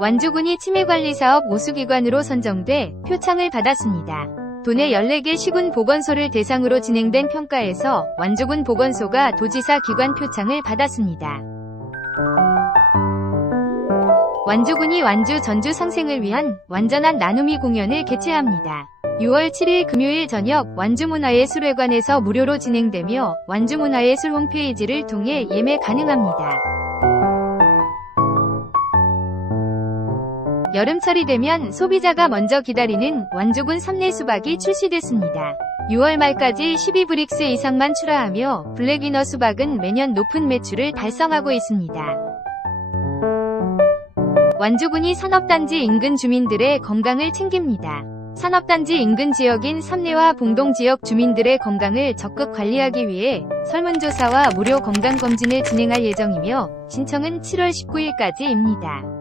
완주군이 치매관리사업 모수기관으로 선정돼 표창을 받았습니다. 도내 14개 시군 보건소를 대상으로 진행된 평가에서 완주군 보건소가 도지사 기관 표창을 받았습니다. 완주군이 완주 전주 상생을 위한 완전한 나눔이 공연을 개최합니다. 6월 7일 금요일 저녁 완주문화예술회관에서 무료로 진행되며 완주문화예술 홈페이지를 통해 예매 가능합니다. 여름철이 되면 소비자가 먼저 기다리는 완주군 삼내 수박이 출시됐습니다. 6월 말까지 12브릭스 이상만 출하하며 블랙위너 수박은 매년 높은 매출을 달성하고 있습니다. 완주군이 산업단지 인근 주민들의 건강을 챙깁니다. 산업단지 인근 지역인 삼내와 봉동 지역 주민들의 건강을 적극 관리하기 위해 설문조사와 무료 건강검진을 진행할 예정이며 신청은 7월 19일까지입니다.